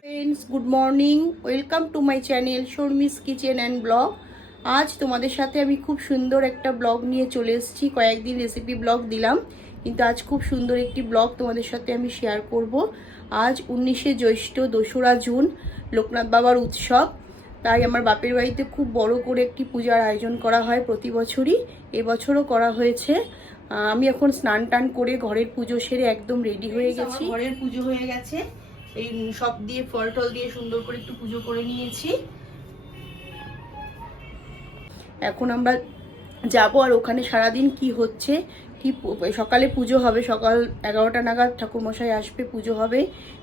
Friends good morning welcome to my channel Sharmi's kitchen and blog আজ তোমাদের সাথে আমি খুব সুন্দর একটা ব্লগ নিয়ে চলে এসেছি। কয়েকদিন রেসিপি ব্লগ দিলাম, কিন্তু আজ খুব সুন্দর একটি ব্লগ তোমাদের সাথে আমি শেয়ার করব। আজ উনিশে জ্যৈষ্ঠ দোসরা জুন, লোকনাথ বাবার উৎসব। তাই আমার বাপের বাড়িতে খুব বড় করে একটি পূজার আয়োজন করা হয় প্রতি বছরই। এবছরও করা হয়েছে। আমি এখন স্নান টান করে ঘরের পুজো সেরে একদম রেডি হয়ে গেছি। ঘরের পুজো হয়ে গেছে। এই সব দিয়ে ফল টল দিয়ে সুন্দর করে একটু পুজো করে নিয়েছি। এখন আমরা যাব আর ওখানে সারাদিন কি হচ্ছে কি সকালে পুজো হবে সকাল এগারোটা নাগাদ ঠাকুরমশাই আসবে পুজো হবে।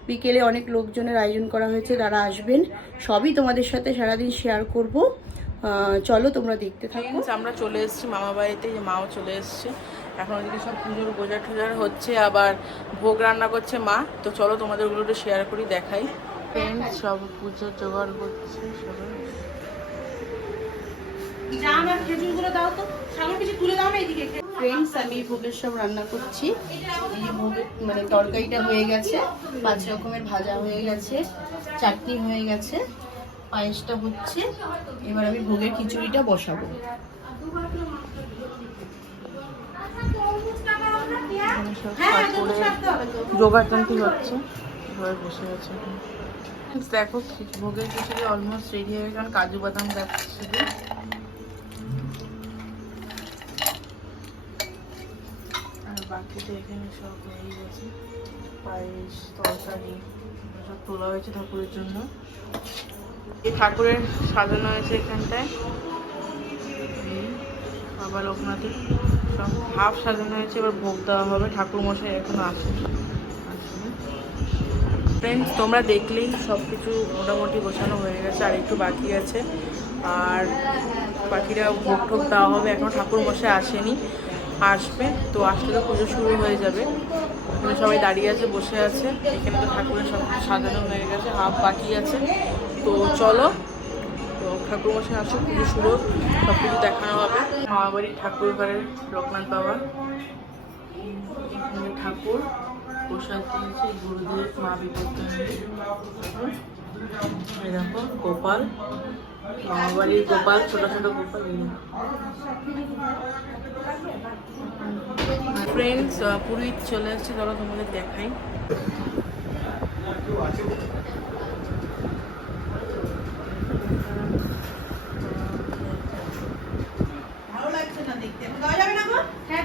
বিকেলে অনেক লোকজনের আয়োজন করা হয়েছে তারা আসবেন। সবই তোমাদের সাথে সারাদিন শেয়ার করব। চলো তোমরা দেখতে থাকো। আমরা চলে এসেছি মামা বাড়িতে যে মাও চলে এসেছে। এখন ওদিকে সব পুজোর বোঝা টোজার হচ্ছে আবার ভোগ রান্না করছে মা। তো চলো তোমাদের ওগুলো একটু শেয়ার করি দেখাই। সব পুজোর জোগাড় করছে সবাই। জাম আর খেজুরগুলো দাও তো। সামনে কিছু তুলে দাও না এদিকে। ফ্রেন্ডস আমি ভোগের সব রান্না করছি। এই ভোগের মানে তরকারিটা হয়ে গেছে পাঁচ রকমের ভাজা হয়ে গেছে চাটনি হয়ে গেছে পায়েসটা হচ্ছে এবার আমি ভোগের খিচুড়িটা বসাবো। ঠাকুরের যোগাড়যন্ত্রী হচ্ছে সবাই বসে আছে। দেখো ভোগের খিচুড়ি অলমোস্ট রেডি হয়ে গেছে কারণ কাজু বাদাম যাচ্ছে। শুধু বাকিটা এখানে সব হয়ে গেছে। পায়েস তরকারি সব তোলা হয়েছে ঠাকুরের জন্য। এই ঠাকুরের সাজানো হয়েছে এখানটায়। বাবা লোকনাথের সব হাফ সাজানো হয়েছে, এবার ভোগ দেওয়া হবে। ঠাকুর মশাই এখনও আসে ফ্রেন্ডস তোমরা দেখলেই সব কিছু মোটামুটি গোছানো হয়ে গেছে, আর একটু বাকি আছে। আর বাকিরা ভোগ টোগ দেওয়া হবে। এখনও ঠাকুর মশাই আসেনি। আসবে। তো আসলে তো পুজো শুরু হয়ে যাবে। এখানে সবাই দাঁড়িয়ে আছে, বসে আছে। এখানে তো ঠাকুরের সব সাজানো হয়ে গেছে, হাফ বাকি আছে। তো চলো, তো ঠাকুর মশাই আসুক পুজো শুরু সব কিছু দেখানো হবে। মামা বাড়ির ঠাকুর ঘরের লোকনাথ বাবা। ঠাকুর প্রসাদ দিয়েছে, গুরুদেব, মা এই দেখো গোপাল। মামা বাড়ির গোপাল ছোট ছোট গোপাল ফ্রেন্ডস পুরীত চলে এসেছে চলো তোমাদের দেখাই। হ্যাঁ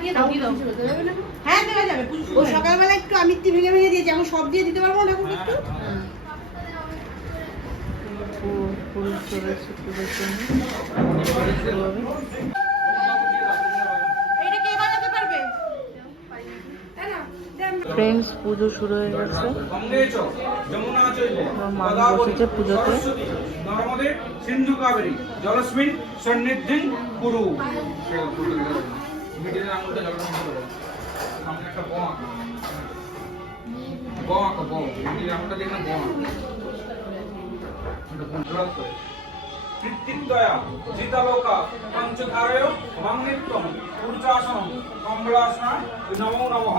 হ্যাঁ দেওয়া যাবে ও সকালবেলা একটু আমি ভেঙে ভেঙে দিয়েছি এখন সব দিয়ে দিতে পারব না এখন একটু? পারবে ফ্রেন্ডস পুজো শুরু হয়ে গেছে। মা বসেছে পুজোতে। সিন্ধু কাবেরী জলস্মিন সন্নিধিং কুরু একটা কৃত্তিত্বয়া জিতালোকা পঞ্চধারয় মাংনিত্যম ঊর্জাসনম কমলাসনা নমো নমঃ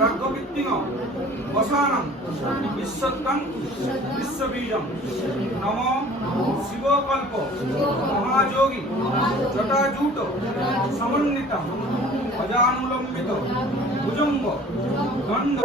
রাজ্ঞকীর্তিং বসানং বিশ্বত্তং বিশ্ববীজং নম শিবকল্প মহাযোগী জটাজূট সমন্বিত অজানুলম্বিত ভুজঙ্গ দণ্ড?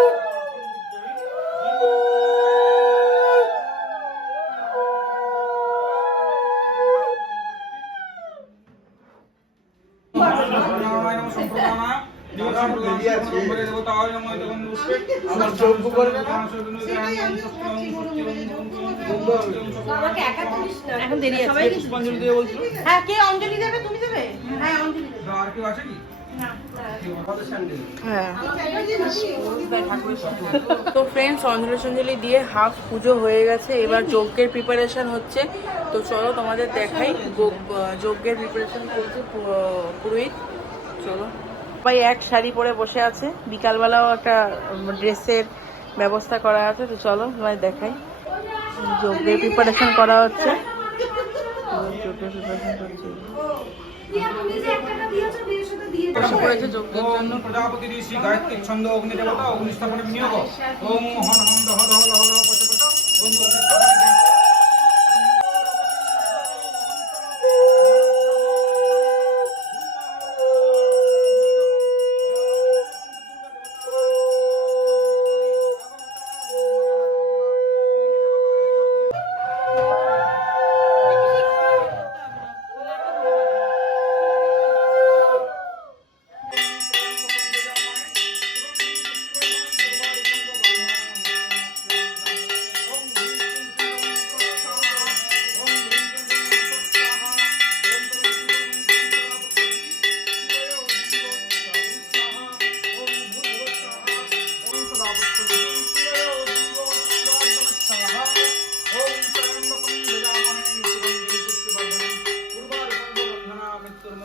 এখন দেরি আছে। অঞ্জলি দিয়ে বলছিল হ্যাঁ কে অঞ্জলি দেবে? তুমি দেবে? হ্যাঁ অঞ্জলি দেবে। আর কেউ আছে কি? হ্যাঁ। তো ফ্রেন্ডস অঞ্জলি সঞ্জলি দিয়ে হাফ পুজো হয়ে গেছে। এবার যজ্ঞের প্রিপারেশন হচ্ছে। তো চলো তোমাদের দেখাই। যজ্ঞের প্রিপারেশন করছে পুরোহিত। চলো। সবাই এক শাড়ি পরে বসে আছে। বিকালবেলাও একটা ড্রেসের ব্যবস্থা করা আছে, তো চলো তোমাদের দেখাই। যজ্ঞের প্রিপারেশন করা হচ্ছে। ছন্দ অগ্নি দেবতা ওম হন হন দহ দহ লহ Vamos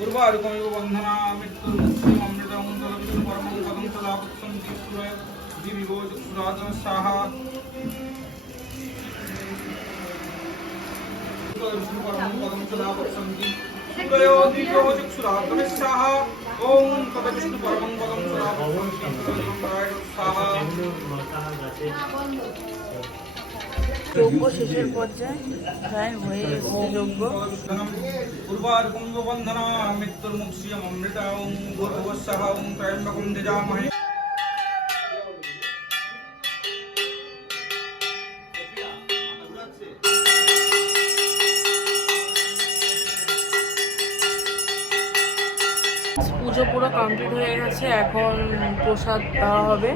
उर्वारुकमिव बन्धना যজ্ঞ শেষের পর্যায়ে প্রায় হয়ে এসেছে যজ্ঞ। পূর্বার্কুম্ভ বন্ধনা মৃত্যুর্মুক্ষিয়ম অমৃতা ওম ভূর্ভুবস্সহ ওম ত্রয়ম্বকম যজামহে। কমপ্লিট হয়ে গেছে, এখন প্রসাদ দেওয়া হবে।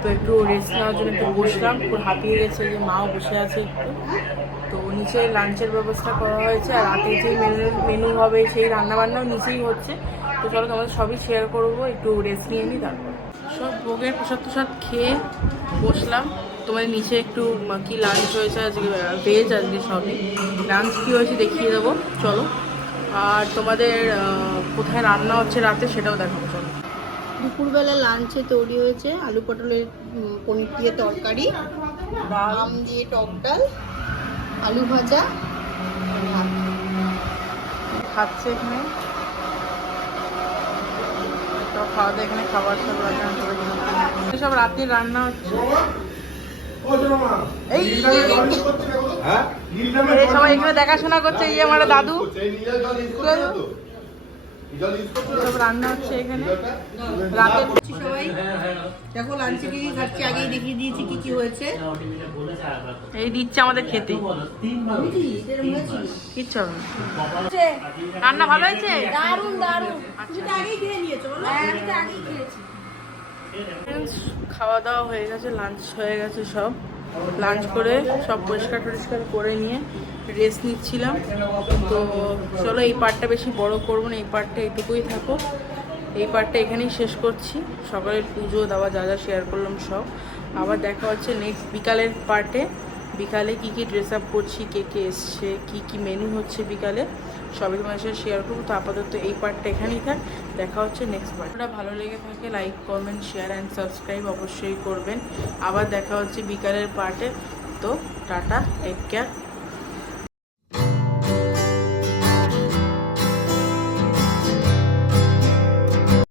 তো একটু রেস্ট নেওয়ার জন্য একটু বসলাম খুব হাঁপিয়ে গেছে যে মাও বসে আছে একটু। তো নিচে লাঞ্চের ব্যবস্থা করা হয়েছে, আর রাতে যেই মেনু মেনু হবে সেই রান্নাবান্নাও নিচেই হচ্ছে। তো চলো তোমাদের সবই শেয়ার করব, একটু রেস্ট নিয়ে নিই তারপর। সব ভোগের প্রসাদ প্রসাদ খেয়ে বসলাম। তোমাদের নিচে একটু কি লাঞ্চ হয়েছে আজকে ভেজ আজকে সবই। লাঞ্চ কী হয়েছে দেখিয়ে দেবো, চলো। আর তোমাদের কোথায় রান্না হচ্ছে রাতে সেটাও দেখাবো চলো। দুপুরবেলা লাঞ্চে তৈরি হয়েছে আলু পটলের পনির দিয়ে তরকারি আম দিয়ে টক ডাল আলু ভাজা খাচ্ছে এখানে। সব খাওয়া দাওয়া এখানে খাবার সব রান্না সব রাতের রান্না হচ্ছে। এই হ্যাঁ? সবাই এখানে দেখাশোনা করছে ইয়ে আমার দাদু রান্না হচ্ছে এখানে। রাতে সবাই। দেখো লাঞ্চে কি কি খাচ্ছি আগেই দেখিয়ে দিয়েছি কি কি হয়েছে। এই দিচ্ছে আমাদের খেতে। কিচ্ছু হবে রান্না ভালো হয়েছে? দারুণ দারুণ। তুমি আগেই খেয়ে নিয়েছো বলো। আগেই খেয়েছি। খাওয়া দাওয়া হয়ে গেছে লাঞ্চ হয়ে গেছে সব। লাঞ্চ করে, সব পরিষ্কার টরিষ্কার করে নিয়ে রেস্ট নিচ্ছিলাম। তো চলো এই পার্টটা বেশি বড় করব না, এই পার্টটা এইটুকুই থাকো এই পার্টটা এখানেই শেষ করছি। সকালের পুজো দেওয়া, যা যা শেয়ার করলাম সব। আবার দেখা হচ্ছে নেক্সট বিকালের পার্টে বিকালে কি কি ড্রেস আপ করছি, কে কে এসছে, কি কি মেনু হচ্ছে বিকালে, সবই তোমার সাথে শেয়ার করব। তো আপাতত এই পার্টটা এখানেই থাক। দেখা হচ্ছে নেক্সট পার্টটা ভালো লেগে থাকে like comment share and subscribe অবশ্যই করবেন। আবার দেখা হচ্ছে বিকালের পার্টে তো টাটা টেক কেয়ার